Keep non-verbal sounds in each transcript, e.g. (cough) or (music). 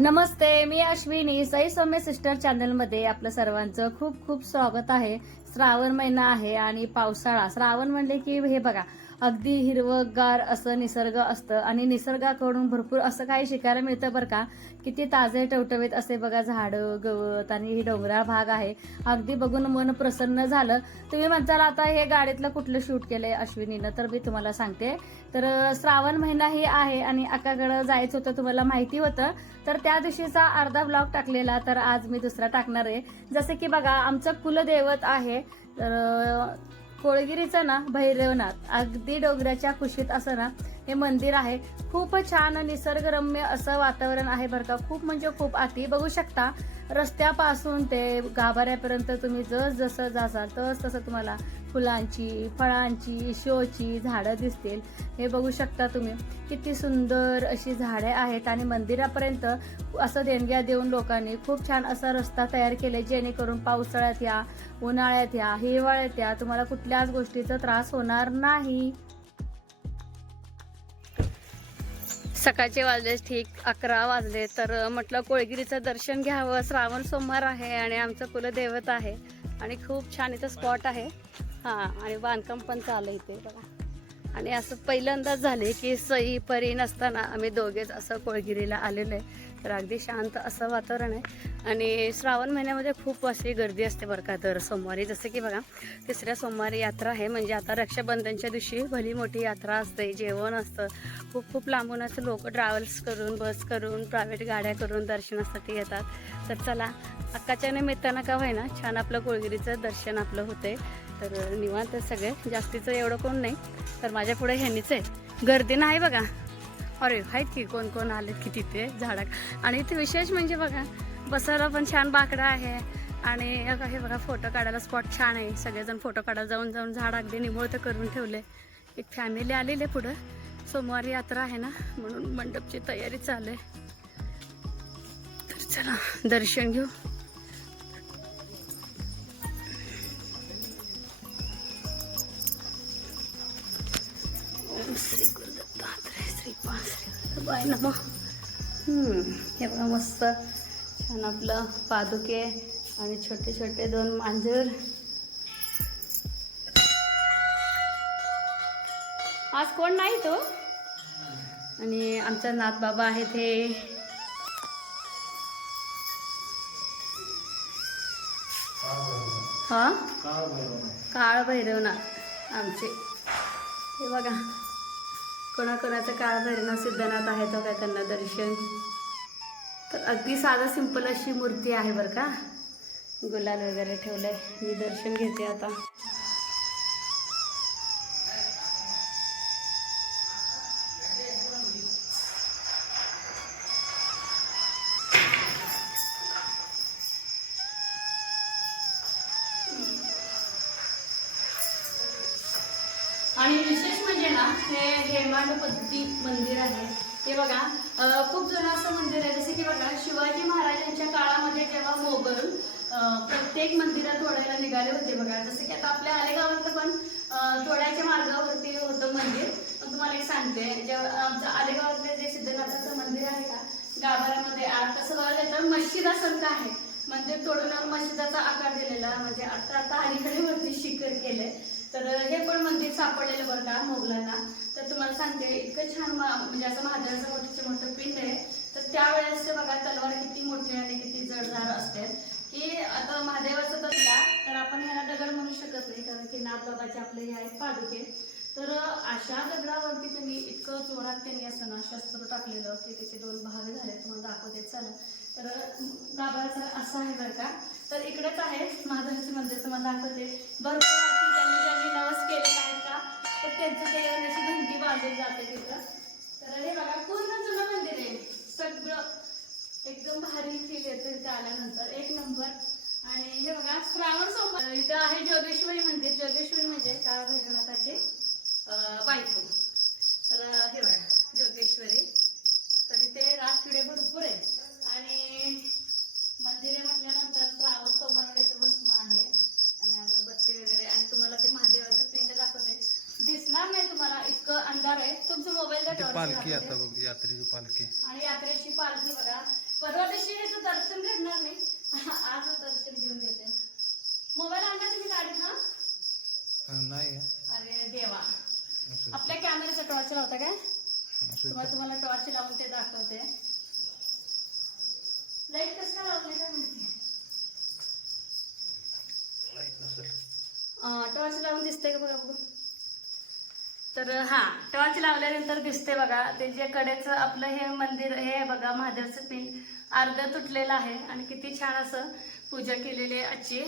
नमस्ते मी अश्विनी. सई सौम्य सिस्टर चॅनलमध्ये आपलं सर्वांचं खूप खूप स्वागत आहे. श्रावण महिना आहे आणि पावसाळा. श्रावण म्हणले की हे बघा अगदी हिरवगार असं निसर्ग असतं. आणि निसर्गाकडून भरपूर असं काही शिकायला मिळतं बरं का किती ताजे टवटवीत असे बघा झाडं गवत आणि ही डोंगराळ भाग आहे. अगदी बघून मन प्रसन्न झालं. तुम्ही म्हणताल आता हे गाडीतलं कुठलं शूट केलंय अश्विनीनं तर मी तुम्हाला सांगते. तर श्रावण महिना ही आहे आणि अकाकडं जायचं होतं तुम्हाला माहिती होतं. तर त्या दिवशीचा अर्धा ब्लॉग टाकलेला तर आज मी दुसरा टाकणार आहे. जसं की बघा आमचं कुलदैवत आहे. तर कोळगिरीचं ना भैरवनाथ अगदी डोंगराच्या कुशीत असं ना हे मंदिर आहे. खूप छान निसर्गरम्य असं वातावरण आहे बरं का. खूप म्हणजे खूप आती बघू शकता रस्त्यापासून ते गाभाऱ्यापर्यंत तुम्ही जस जसं जासाल तस तसं तुम्हाला फुलांची फळांची शोची झाडं दिसतील. हे बघू शकता तुम्ही. किती सुंदर अशी झाडे आहेत आणि मंदिरापर्यंत असं देणग्या देऊन लोकांनी खूप छान असा रस्ता तयार केला जेणेकरून पावसाळ्यात या उन्हाळ्यात या हिवाळ्यात या तुम्हाला कुठल्याच गोष्टीचा त्रास होणार नाही. सकाळचे वाजले ठीक अकरा वाजले. तर म्हटलं कोळगिरीचं दर्शन घ्यावं. श्रावण सोमवार आहे आणि आमचं कुलदैवत आहे. आणि खूप छान इथं स्पॉट आहे. हां आणि बांधकाम पण चालू आहे इथे बघा. आणि असं पहिल्यांदाच झाले की सई परी नसताना आम्ही दोघेच असं कोळगिरीला आलेलो आहे. तर अगदी शांत असं वातावरण आहे. आणि श्रावण महिन्यामध्ये खूप अशी गर्दी असते बरं का दर सोमवारी. जसं की बघा तिसऱ्या सोमवारी यात्रा आहे. म्हणजे आता रक्षाबंधनच्या दिवशी भली मोठी यात्रा असते जेवण असतं. खूप खूप लांबून असं लोक ट्रॅव्हल्स करून बस करून प्रायव्हेट गाड्या करून दर्शनासाठी येतात. तर चला अक्काच्या निमित्तानं का होईना छान आपलं कोळगिरीचं दर्शन आपलं होतंय. तर निवांत सगळे. जास्तीचं एवढं कोण नाही. तर माझ्या पुढे ह्यांनीच आहे. गर्दी नाही बघा. अरे आहेत की कोण कोण आले की तिथे झाडा. आणि इथे विशेष म्हणजे बघा बसायला पण छान बाकडा आहे. आणि हे बघा फोटो काढायला स्पॉट छान आहे. सगळेजण फोटो काढायला जाऊन जाऊन झाड अगदी निमोळत करून ठेवले. एक फॅमिली आलेली आहे पुढं. सोमवारी यात्रा आहे ना म्हणून मंडपची तयारी चालू आहे. तर चला दर्शन घेऊ. नमः हम्म, हे बघा मस्त छान आपलं पादुके आणि छोटे छोटे दोन मांजर. आज कोण नाही तो? आणि आमचा नाथ बाबा आहे ते हा काळ भैरवनाथ आमचे. हे बघा. कोणाकोणाचं काळ भैरना सिद्धनाथ आहे तो काय त्यांना दर्शन? तर अगदी साधं सिंपल अशी मूर्ती आहे बरं का. गुलाल वगैरे ठेवलं आहे मी दर्शन घेते आता. हेमाडपती मंदिर आहे. हे बघा खूप जुनं असं मंदिर आहे. जसं की बघा शिवाजी महाराजांच्या काळामध्ये जेव्हा मोगल प्रत्येक मंदिरात तोडायला निघाले होते बघा. जसं की आता आपल्या आलेगावातलं पण तोड्याच्या मार्गावरती होतं मंदिर. पण तुम्हाला एक सांगते जेव्हा आमचं आलेगावातले जे सिद्धनाथाचं मंदिर आहे का गाभाऱ्यामध्ये आता तसं बघायला तर मशिदासारखं आहे. मंदिर तोडून मशिदाचा आकार दिलेला म्हणजे आता आता अलीकडे वरती शिखर केलंय. तर हे पण मंदिर सापडलेलं बरं का मोगलांना. तर तुम्हाला सांगते इतकं छान मा- म्हणजे असं महादेवाचं मोठं मोठं पिंड आहे. तर त्यावेळेस ते बघा तलवार किती मोठी आणि किती जडदार असते. की आता महादेवाचं तसला तर आपण ह्याला दगड म्हणू शकत नाही कारण की नाथबाबाचे आपले हे आहेत पादुके. तर अशा दगडावरती त्यांनी इतकं जोरात त्यांनी असं ना शस्त्र टाकलेलं की त्याचे दोन भाग झाले. तुम्हाला दाखवते चला. तर गाभाऱ्याचा असं आहे बरं का? तर इकडेच आहे महादेवाचं मंदिर तुम्हाला दाखवते. बरोबर तर त्यांचं ते अशी घंटी बांधून जाते तिथं. तर हे बघा पूर्ण जुनं मंदिर आहे. सगळं एकदम भारी फील येतं इथं आल्यानंतर एक नंबर आणि हे बघा श्रावण सोमवार. इथं आहे जोगेश्वरी मंदिर. जोगेश्वरी म्हणजे काळ भैरवनाथाचे बायको. तर हे बघा जोगेश्वरी. पालखी आता बघ यात्रेची पालखी. आणि यात्रेची पालखी बघा. परत दर्शन घडणार नाही. (laughs) आज दर्शन घेऊन देते. मोबाईल आणला तुम्ही गाडीत ना? नाही अरे देवा. आपल्या कॅमेऱ्याचा टॉर्च लावता काय? तुम्हाला तुम्हाला टॉर्च लावून ते दाखवते. लाइट कसं काय लावलंय काय माहिती? टॉर्च लावून दिसतंय का बघू? तर हा टॉर्च लावल्यानंतर दिसते बघा ते जे कडेचं आपलं हे मंदिर हे आहे बघा महादेवचं पिंड अर्ध तुटलेलं आहे आणि किती छान असं पूजा केलेली आहे आजची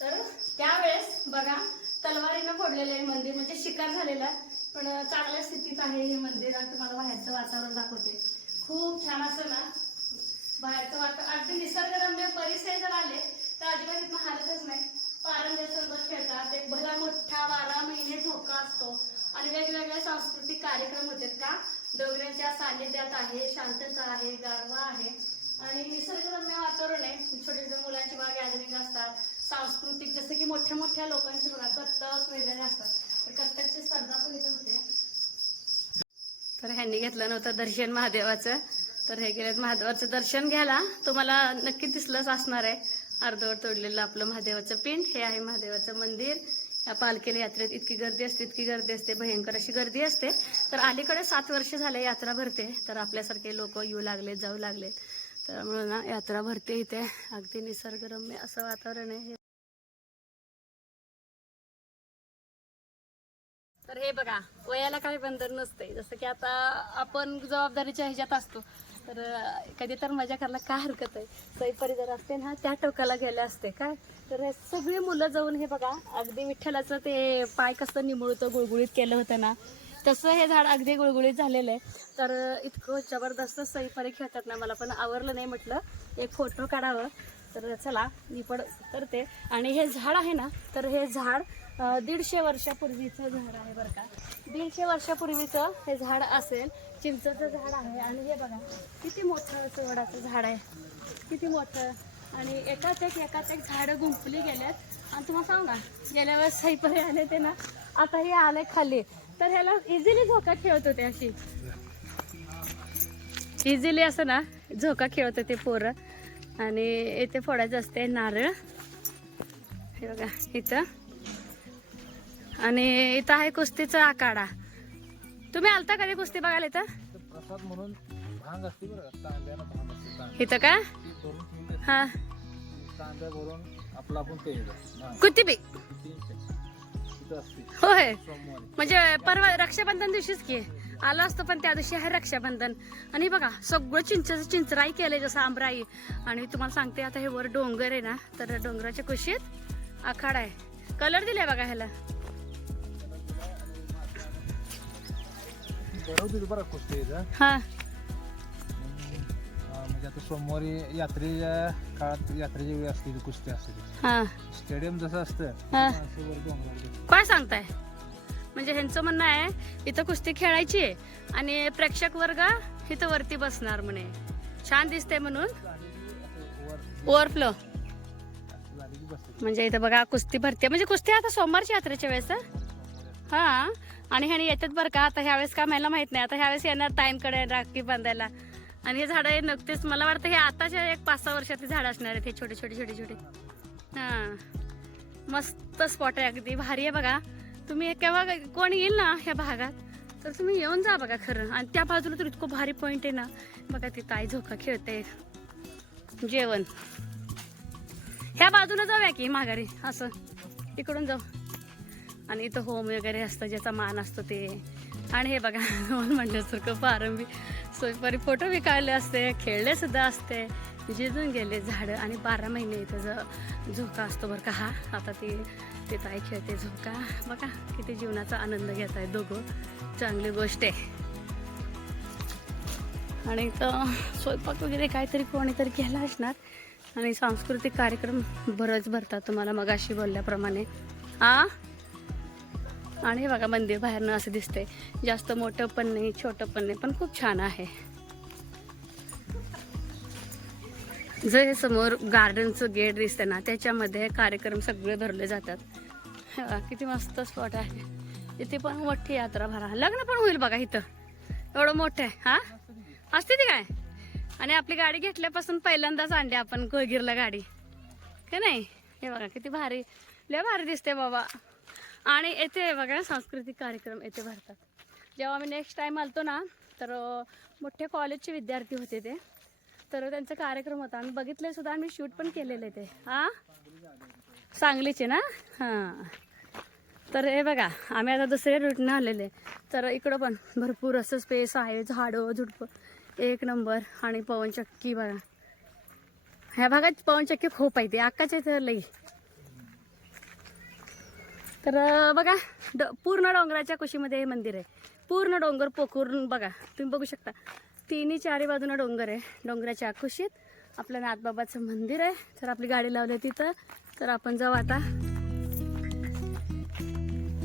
तर त्यावेळेस बघा तलवारीनं फोडलेलं आहे मंदिर म्हणजे शिकार झालेला आहे. पण चांगल्या स्थितीत आहे हे मंदिर आणि तुम्हाला बाहेरचं वातावरण दाखवते खूप छान असं ना बाहेरचं वातावरण अगदी निसर्गरम्य परिसर जर आले तर अजिबात इथं हालतच नाही पारंब्यासोबत खेळतात एक भला मोठा बारा महिने झोका असतो. आणि वेगवेगळे सांस्कृतिक कार्यक्रम होतात का? डोंगरांच्या सान्निध्यात आहे शांतता आहे गारवा आहे. आणि निसर्गरम्य वातावरण आहे. छोटे छोटे मुलांची बघा गॅदरिंग असतात. सांस्कृतिक जसं की मोठ्या मोठ्या लोकांची बघा कथ्थक वगैरे असतात. तर कथ्थकची स्पर्धा पण इथं होते. तर ह्यांनी घेतलं नव्हतं दर्शन महादेवाचं. तर हे गेलेत महादेवाचं दर्शन घ्यायला. तुम्हाला नक्की दिसलंच असणार आहे. अर्धवट तोडलेलं आपलं महादेवाचं पिंड हे आहे महादेवाचं मंदिर. या पालखीला यात्रेत इतकी गर्दी असते इतकी गर्दी असते भयंकर अशी गर्दी असते. तर अलीकडे सात वर्ष झाले यात्रा भरते तर आपल्यासारखे लोक येऊ लागलेत जाऊ लागलेत. तर म्हणून ना यात्रा भरते इथे. अगदी निसर्गरम्य असं वातावरण आहे. तर हे बघा वयाला काही बंधन नसते जसं की आता आपण जबाबदारीच्या ह्याच्यात असतो. तर कधी तर मजा करायला काय हरकत आहे? सईपरी जर असते ना त्या टोकाला गेले असते काय? तर हे सगळी मुलं जाऊन हे बघा अगदी विठ्ठलाचं ते पाय कसं निमुळतं गुळगुळीत केलं होतं ना तसं हे झाड अगदी गुळगुळीत झालेलं आहे. तर इतकं जबरदस्त सईपरी खेळतात ना मला पण आवरलं नाही म्हटलं एक फोटो काढावं. तर चला मी पण करते. आणि हे झाड आहे ना तर हे झाड दीडशे वर्षापूर्वीचं झाड आहे बरं का. दीडशे वर्षापूर्वीचं हे झाड असेल चिंचेचं झाड आहे आणि हे बघा किती मोठं चवडाचं झाड आहे. किती मोठं. आणि एकाच एक एकाच एक झाडं गुंपली गेल्यात आणि तुम्हाला सांग ना गेल्या वेळेस सैपरे आले ते ना आता हे आले खाली. तर ह्याला इझिली झोका खेळत होते अशी. इझिली असं ना झोका खेळत होते पोरं. आणि इथे फोडायचं असते नारळ. हे बघा इथं. आणि इथं आहे कुस्तीचा आखाडा. तुम्ही आलता कधी कुस्ती बघायला इथं? प्रसाद म्हणून भांग असते बरं का तांब्यानं भांग असते तांब्या. इथं का? ती भरून ठेवून देतात. हा. तांब्या भरून आपलं आपण प्यायचं भांग. कुस्ती बी तीनशे. तिथं असते. होय. सोमवारी. म्हणजे परवा रक्षाबंधन दिवशीच की. आलो असतो पण त्या दिवशी आहे रक्षाबंधन. आणि बघा सगळं चिंचेचं चिंचराई केलंय जसं आंबराई आणि तुम्हाला सांगते आता हे वर डोंगर आहे ना तर डोंगराच्या कुशीत आखाडा आहे. कलर दिलाय बघा ह्याला. बरं कुस्ती इथं. हा. अं, म्हणजे आता सोमवारी यात्रेच्या काळात यात्रेच्या वेळी असते ती कुस्ती असते. हा. स्टेडियम जसं असतं हा. असं वर डोंगरावर घेतात. काय सांगताय? म्हणजे ह्यांचं म्हणणं आहे इथं कुस्ती खेळायची आहे आणि प्रेक्षक वर्ग इथं वरती बसणार म्हणे. छान दिसते म्हणून. असं वर ओव्हरफ्लो. असं झाली की बसते. म्हणजे इथं बघा कुस्ती भरते म्हणजे कुस्ती आता सोमवारच्या यात्रेच्या वेळेस हं? हा. आणि ह्याने येतात बरं का? आता ह्यावेळेस का मला माहीत नाही. आता ह्यावेळेस येणार टाइमकडे राखी बांधायला. आणि हे झाडं हे नक्कीच मला वाटतं हे आताच्या एक पाच सहा वर्षातली झाडं असणार आहेत हे छोटे छोटे छोटे छोटे. हा. मस्त स्पॉट आहे अगदी. भारी आहे बघा. तुम्ही केव्हा कोण येईल ना ह्या भागात? तर तुम्ही येऊन जा बघा खरं. आणि त्या बाजूला तर इतकं भारी पॉईंट आहे ना. बघा ती ताई झोका खेळते. जेवण. ह्या बाजूला जाऊया की माघारी? असं. इकडून जाऊ. आणि इथं होम वगैरे असतं ज्याचा मान असतो ते. आणि हे बघा (laughs) मला म्हणण्यासारखं पारंबी. सोयपारी फोटो बी काढले असते खेळले सुद्धा असते. जिजून गेले झाडं आणि बारा महिने इथं ज झोका असतो बरं का हा. आता ती ते ताई खेळते झोका. बघा किती जीवनाचा आनंद घेत आहे दोघं. चांगली गोष्ट आहे. आणि इथं स्वयंपाक वगैरे काहीतरी कोणीतरी केला असणार. आणि सांस्कृतिक कार्यक्रम बरंच भरतात तुम्हाला मगाशी बोलल्याप्रमाणे. आ? आणि हे बघा मंदिर बाहेरनं असं दिसतंय. जास्त मोठं पण नाही छोटं पण नाही पण खूप छान आहे. जे हे समोर गार्डनचं गेट दिसतं ना त्याच्यामध्ये कार्यक्रम सगळे भरले जातात. हे किती मस्त स्पॉट आहे. इथे पण मोठी यात्रा भरा. लग्न पण होईल बघा इथं. एवढं मोठं आहे हा? असते ती काय? आणि आपली गाडी घेतल्यापासून पहिल्यांदाच आणली आपण कोळगीरला गाडी. का नाही? हे बघा किती भारी. लय भारी दिसते बाबा. आणि येथे बघा सांस्कृतिक कार्यक्रम येथे भरतात. जेव्हा मी नेक्स्ट टाईम आलतो ना तर अं, मोठे कॉलेजचे विद्यार्थी होते ते. तर त्यांचा कार्यक्रम होता. आम्ही बघितले सुद्धा आम्ही शूट पण केलेले ते. हां? सांगलीचे ना? हां. तर हे बघा आम्ही आता दुसऱ्या रूटनं आलेले. तर इकडं पण भरपूर असं स्पेस आहे. झाडं झुडपं. एक नंबर आणि पवनचक्की बघा. ह्या भागात पवनचक्की खूप आहे. ते आकाच्या इथं लई. तर बघा ड पूर्ण डोंगराच्या कुशीमध्ये हे मंदिर आहे. पूर्ण डोंगर पोखरून बघा तुम्ही बघू शकता. तिन्ही चारी बाजूला डोंगर आहे डोंगराच्या कुशीत. आपलं नाथबाबाचं मंदिर आहे. तर आपली गाडी लावली तिथं. तर आपण जाऊ आता.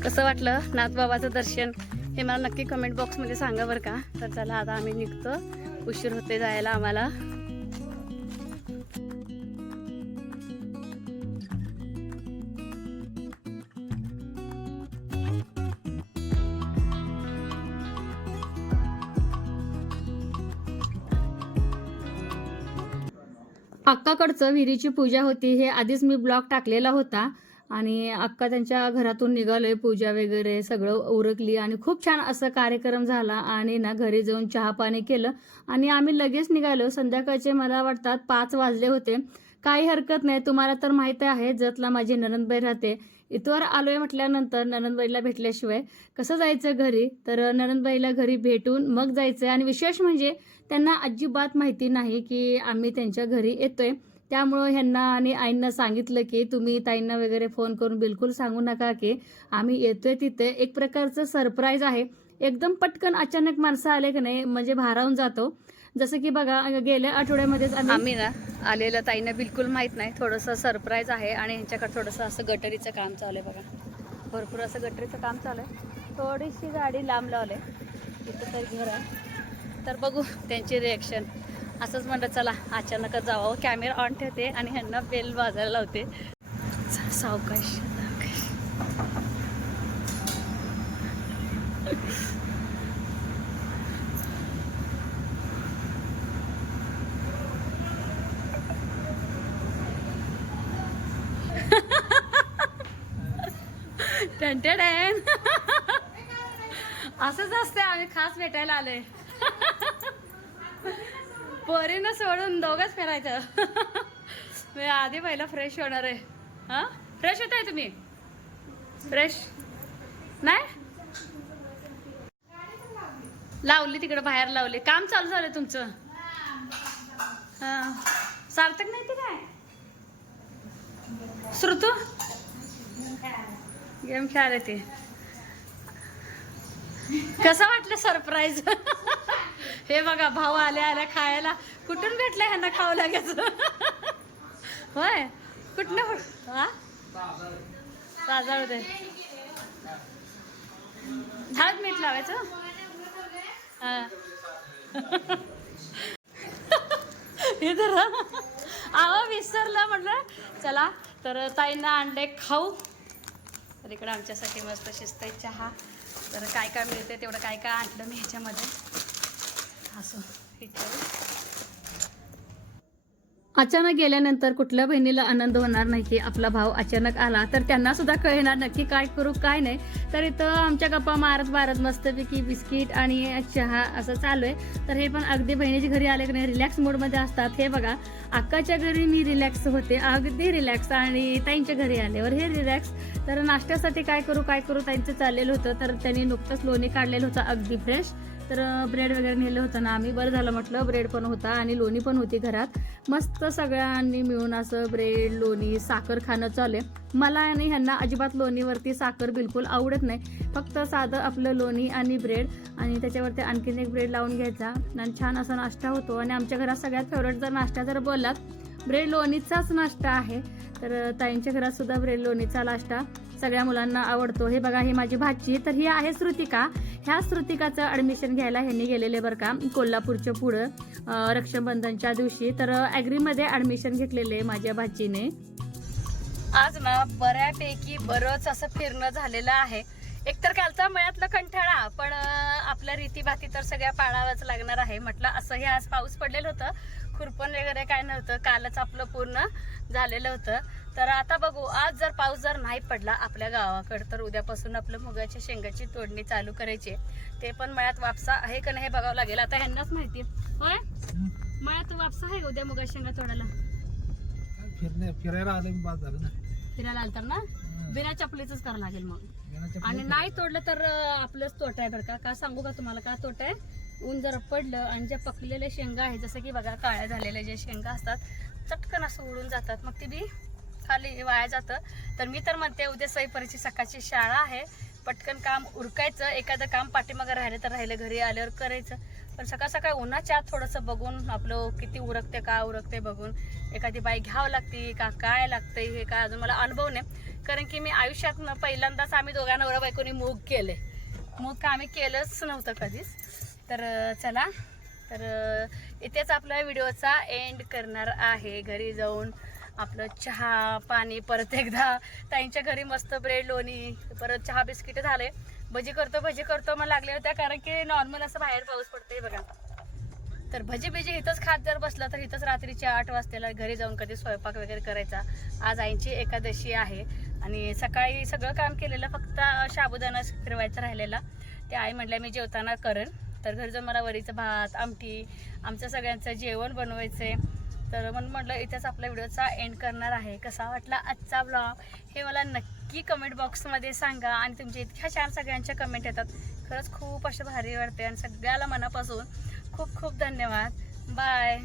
कसं वाटलं नाथबाबाचं दर्शन? हे मला नक्की कमेंट बॉक्समध्ये सांगा बरं का. तर चला आता आम्ही निघतो. उशीर होते जायला आम्हाला. अक्काकडचं विहिरीची पूजा होती हे आधीच मी ब्लॉग टाकलेला होता. आणि अक्का त्यांच्या घरातून निघालोय पूजा वगैरे सगळं उरकली आणि खूप छान असं कार्यक्रम झाला. आणि ना घरी जाऊन चहा पाणी केलं आणि आम्ही लगेच निघालो. संध्याकाळचे मला वाटतात पाच वाजले होते. काही हरकत नाही तुम्हाला तर माहिती आहे जतला माझी ननंदबाई राहते. इथवर आलोय म्हटल्यानंतर ननंदबाईला भेटल्याशिवाय कसं जायचं घरी? तर ननंदबाईला घरी भेटून मग जायचं आणि विशेष म्हणजे त्यांना अजिबात माहिती नाही की आम्ही त्यांच्या घरी येतोय. त्यामुळं ह्यांना आणि आईंना सांगितलं की तुम्ही ताईंना वगैरे फोन करून बिलकुल सांगू नका की आम्ही येतोय तिथे. एक प्रकारचं सरप्राईज आहे. एकदम पटकन अचानक माणसं आले की नाही म्हणजे भारावून जातो. जसं की बघा गेल्या आठवड्यामध्येच आम्ही ना आलेलं ताईंना बिलकुल माहीत नाही. थोडंसं सरप्राईज आहे आणि ह्यांच्याकडे थोडंसं असं गटरीचं काम चालू आहे बघा. भरपूर असं गटरीचं काम चालू आहे. थोडीशी गाडी लांब लावले इथं तरी घर आहे. तर बघू त्यांची रिॲक्शन असंच म्हणलं चला अचानकच जावं. कॅमेरा ऑन ठेवते आणि ह्यांना बेल वाजायला लावते. सावकाश. टंटडॅन. असंच असते आम्ही खास भेटायला आलोय. पोरीनं सोडून दोघंच फिरायचं. मी आधी पहिला फ्रेश होणार आहे. हा? फ्रेश होत आहे तुम्ही? फ्रेश नाही? लावली तिकडे बाहेर लावली. काम चालू झालं तुमचं. हा. सार्थक नाही ते काय? श्रुतू? गेम खेळायला ते कसं वाटलं सरप्राईज हे बघा भाऊ आल्या आल्या खायला. कुठून भेटलं ह्यांना खावं लागायचं होय? कुठलं हा? साजळ दे झाड मीठ लावायचं? हा. हे तर आवा विसरलं म्हटलं चला तर ताईंना आणले खाऊ. तर इकडं आमच्यासाठी मस्त शिस्त आहे चहा. तर काय काय मिळते तेवढं काय काय आणलं मी ह्याच्यामध्ये. असं इथे अचानक गेल्यानंतर कुठल्या बहिणीला आनंद होणार नाही की आपला भाव अचानक आला तर त्यांना सुद्धा कळणार नक्की काय करू काय नाही. तर इथं आमच्या गप्पा मारत मारत मस्तपैकी बिस्किट आणि चहा असं चालू आहे. तर हे पण अगदी बहिणीच्या घरी आले की नाही रिलॅक्स मोडमध्ये असतात. हे बघा अक्काच्या घरी मी रिलॅक्स होते अगदी रिलॅक्स आणि ताईंच्या घरी आल्यावर हे रिलॅक्स तर नाश्त्यासाठी काय करू काय करू? त्यांचं चाललेलं होतं तर त्यांनी नुकतंच लोणी काढलेलं होतं अगदी फ्रेश तर ब्रेड वगैरे नेलं होतं ना आम्ही. बरं झालं म्हटलं ब्रेड पण होता आणि लोणी पण होती घरात. मस्त सगळ्यांनी मिळून असं ब्रेड लोणी साखर खाणं चालू आहे. मला आणि ह्यांना अजिबात लोणीवरती साखर बिलकुल आवडत नाही. फक्त साधं आपलं लोणी आणि ब्रेड आणि त्याच्यावरती आणखीन एक ब्रेड लावून घ्यायचा. आणि छान असा नाश्ता होतो. आणि आमच्या घरात सगळ्यात फेवरेट जर नाश्ता जर बोललात ब्रेड लोणीचाच नाश्ता आहे. तर ताईंच्या घरात सुद्धा ब्रेड लोणीचा नाश्ता सगळ्या मुलांना आवडतो. हे बघा ही माझी भाची. तर ही आहे श्रुतिका. ह्या श्रुतिकाचं ॲडमिशन घ्यायला ह्यांनी गेलेले बरं का कोल्हापूरच्या पुढं रक्षाबंधनच्या दिवशी. तर ॲग्रीमध्ये ॲडमिशन घेतलेले माझ्या भाचीने. आज ना बऱ्यापैकी बरंच असं फिरणं झालेलं आहे. एकतर कालचा मळ्यातला कंठाळा पण आपल्या रीतीभाती तर सगळ्या पाळावाच लागणार आहे. म्हटलं असं हे आज पाऊस पडलेलं होतं. खुरपण वगैरे काय नव्हतं कालच आपलं पूर्ण झालेलं होतं. तर आता बघू आज जर पाऊस जर नाही पडला आपल्या गावाकडं तर उद्यापासून आपलं मुगाच्या शेंगाची तोडणी चालू करायची. आहे. ते पण मळ्यात वापसा आहे का नाही हे बघावं लागेल. आता ह्यांनाच माहिती. होय? मळ्यात वापसा आहे उद्या मुगाच्या शेंगा तोडायला? फिरणे फिरायला आलं झालं ना? फिरायला. बिना चपलीच करावं लागेल मग. आणि नाही. तोडलं तर आपलंच तोटा आहे बरं का? का सांगू का तुम्हाला का तोटा आहे? ऊन जर पडलं आणि ज्या पकलेल्या शेंगा आहेत जसं की बघा काळ्या झालेल्या ज्या शेंगा असतात चटकन असं उडून जातात. मग ती बी खाली वाया जातं. तर मी तर म्हणते उद्या सईपरीची सकाळची शाळा आहे. पटकन काम उरकायचं एखादं काम पाठीमागं राहिलं तर राहिलं घरी आल्यावर करायचं. पण सकाळ सकाळ उन्हाच्या आत थोडंसं बघून आपलं किती उरकते का उरकते बघून. एखादी बाई घ्यावं लागते का काय लागते हे काय अजून मला अनुभव नाही. कारण की मी आयुष्यात पहिल्यांदाच आम्ही दोघांना नवरा बायकोनी मूग केले मूग का आम्ही केलंच नव्हतं कधीच. तर चला. तर इथेच आपला व्हिडिओचा एंड करणार आहे. घरी जाऊन आपलं चहा पाणी परत एकदा ताईंच्या घरी मस्त ब्रेड लोणी परत चहा बिस्किट झाले. भजी करतो भजी करतो मग लागले होत्या कारण की नॉर्मल असं बाहेर पाऊस पडतोय बघा. तर भजी बिजी इथंच खात जर बसलं तर इथंच रात्रीच्या आठ वाजतेला घरी जाऊन कधी स्वयंपाक वगैरे करायचा. आज आईंची एकादशी आहे आणि सकाळी सगळं काम केलेलं फक्त साबुदाणा फिरवायचं राहिलेला. ते आई म्हटल्या मी जेवताना करेन. तर घरी जाऊन मला वरीचं भात आमटी आमच्या सगळ्यांचं जेवण बनवायचं आहे तर म्हणून म्हटलं इथेच आपल्या व्हिडिओचा एंड करणार आहे. कसा वाटला आजचा ब्लॉग हे मला नक्की कमेंट बॉक्समध्ये सांगा आणि तुमच्या इतक्या छान सगळ्यांच्या कमेंट येतात. खरंच खूप असं भारी वाटते आणि सगळ्याला मनापासून खूप खूप धन्यवाद. बाय